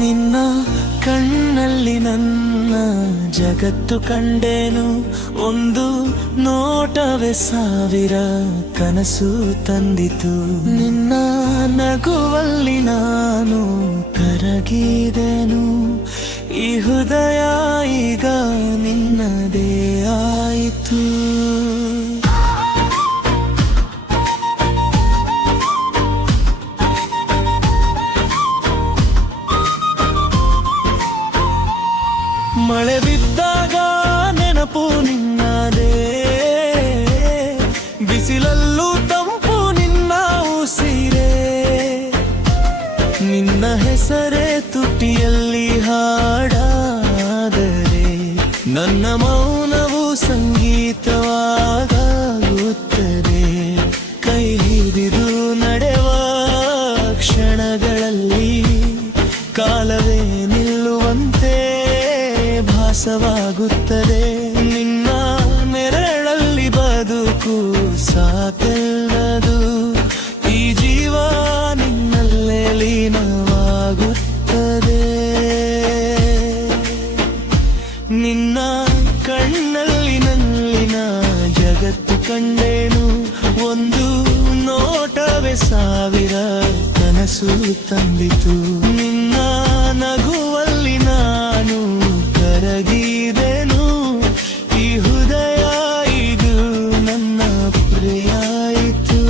ನಿನ್ನ ಕಣ್ಣಲ್ಲಿ ನನ್ನ ಜಗತ್ತು ಕಂಡೇನು, ಒಂದು ನೋಟವೇ ಸಾವಿರ ಕನಸು ತಂದಿತು. ನಿನ್ನ ನಗುವಲ್ಲಿ ನಾನು ಕರಗಿದೆನು, ಈ ಹೃದಯ ಈಗ ನಿನ್ನದೇ ಆಯಿತು. ಮಳೆ ಬಿದ್ದಾಗ ನೆನಪು ನಿನ್ನದೇ, ಬಿಸಿಲಲ್ಲೂ ತಂಪು ನಿನ್ನ ಉಸಿರೇ. ನಿನ್ನ ಹೆಸರೇ ತುಟಿಯಲ್ಲಿ ಹಾಡಾದರೆ ನನ್ನ ಮೌನವು ಸಂಗೀತವಾಗುತ್ತದೆ. ಕೈ ಹಿಡಿದು ನಡೆವ ಕ್ಷಣಗಳಲ್ಲಿ ಕಾಲವೇ ನಿಲ್ಲುವಂತೆ ಭಾಸವಾಗುತ್ತದೆ. ನಿನ್ನ ನೆರಳಲ್ಲಿ ಬದುಕು ಸಾಕೆಲ್ಲದು, ಈ ಜೀವ ನಿನ್ನಲ್ಲೇ ಲೀನವಾಗುತ್ತದೆ. ನಿನ್ನ ಕಣ್ಣಲ್ಲಿ ನಲ್ಲಿನ ಜಗತ್ತು ಕಂಡೇನು, ಒಂದು ನೋಟವೇ ಸಾವಿರ ಕನಸು ತಂದಿತು. ನಿನ್ನ ನಗುವಲ್ಲಿ ನಾನು ಕರಗಿದೆನು, ಈ ಹೃದಯ ಇದು ನನ್ನ ಪ್ರಿಯಾಯಿತು.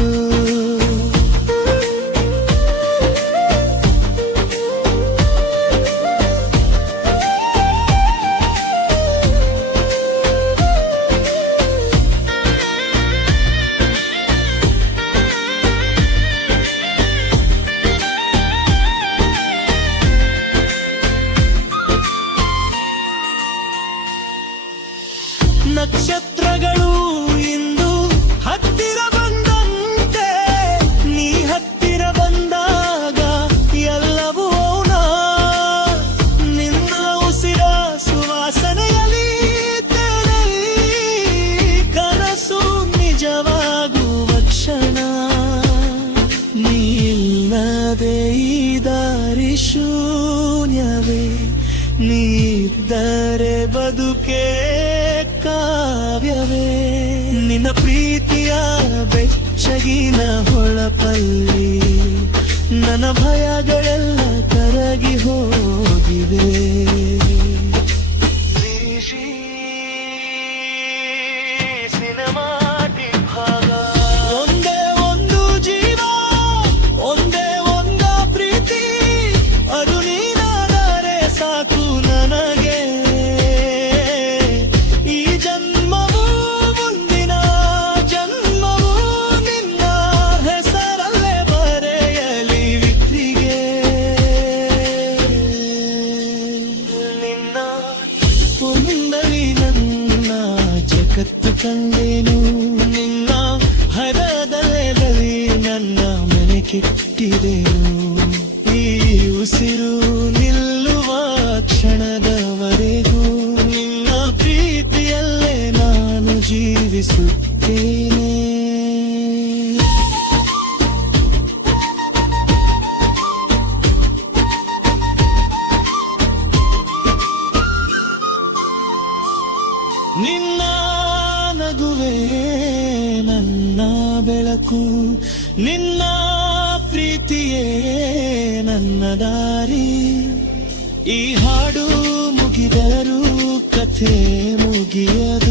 ನಕ್ಷತ್ರಗಳು ಇಂದು ಹತ್ತಿರ ಬಂದಂತೆ, ನೀ ಹತ್ತಿರ ಬಂದಾಗ ಎಲ್ಲವೂ ಮೌನ. ನಿನ್ನ ಉಸಿರ ಸುವಾಸನೆಯಲ್ಲಿ ತೆರಳಿ ಕನಸು ನಿಜವಾಗುವ ಕ್ಷಣ. ನೀ ಇಲ್ಲದೆ ಈ ದಾರಿ ಶೂನ್ಯವೇ, ನೀದ್ದರೆ ಬದುಕೆ ಕಾವ್ಯವೇ. ನಿನ್ನ ಪ್ರೀತಿಯ ಬೆಚ್ಚಗಿನ ಹೊಳಪಲ್ಲಿ ನನ್ನ ಭಯಗಳೆಲ್ಲ ಕರಗಿ ಹೋಗಿವೆ. ಸಿನಿಮಾಟಿಕ್ ಭಾಗ ಒಂದೇ ಒಂದು ಜೀವ, ಒಂದೇ ಒಂದ ಪ್ರೀತಿ, ಅದು ನೀನಾದರೆ ಸಾಕು ನನಗೆ. ಈ ಜನ್ಮವೂ ಮುಂದಿನ ಜನ್ಮವೂ ನಿನ್ನ ಹೆಸರಲ್ಲೇ ಬರೆಯಲಿ ವಿತ್ರಿಗೆ. ನಿನ್ನ ಒಂದಲ್ಲಿ ನನ್ನ ಜಗತ್ತು ಕಂಡೇನು, ನಿನ್ನ ಹರದಲೆಯಲ್ಲಿ ನನ್ನ ಮನೆ ಕೆಟ್ಟಿದೆನು. ಈ ಉಸಿರು ನಿಲ್ಲುವ ಕ್ಷಣದವರೆಗೂ ನಿನ್ನ ಪ್ರೀತಿಯಲ್ಲೇ ನಾನು ಜೀವಿಸುತ್ತೇನೆ. ನಿನ್ನ ನಗುವೆ ನನ್ನ ಬೆಳಕು, ನಿನ್ನ ಪ್ರೀತಿಯೇ ನನ್ನ ದಾರಿ. ಈ ಹಾಡು ಮುಗಿದರೂ ಕಥೆ ಮುಗಿಯದು.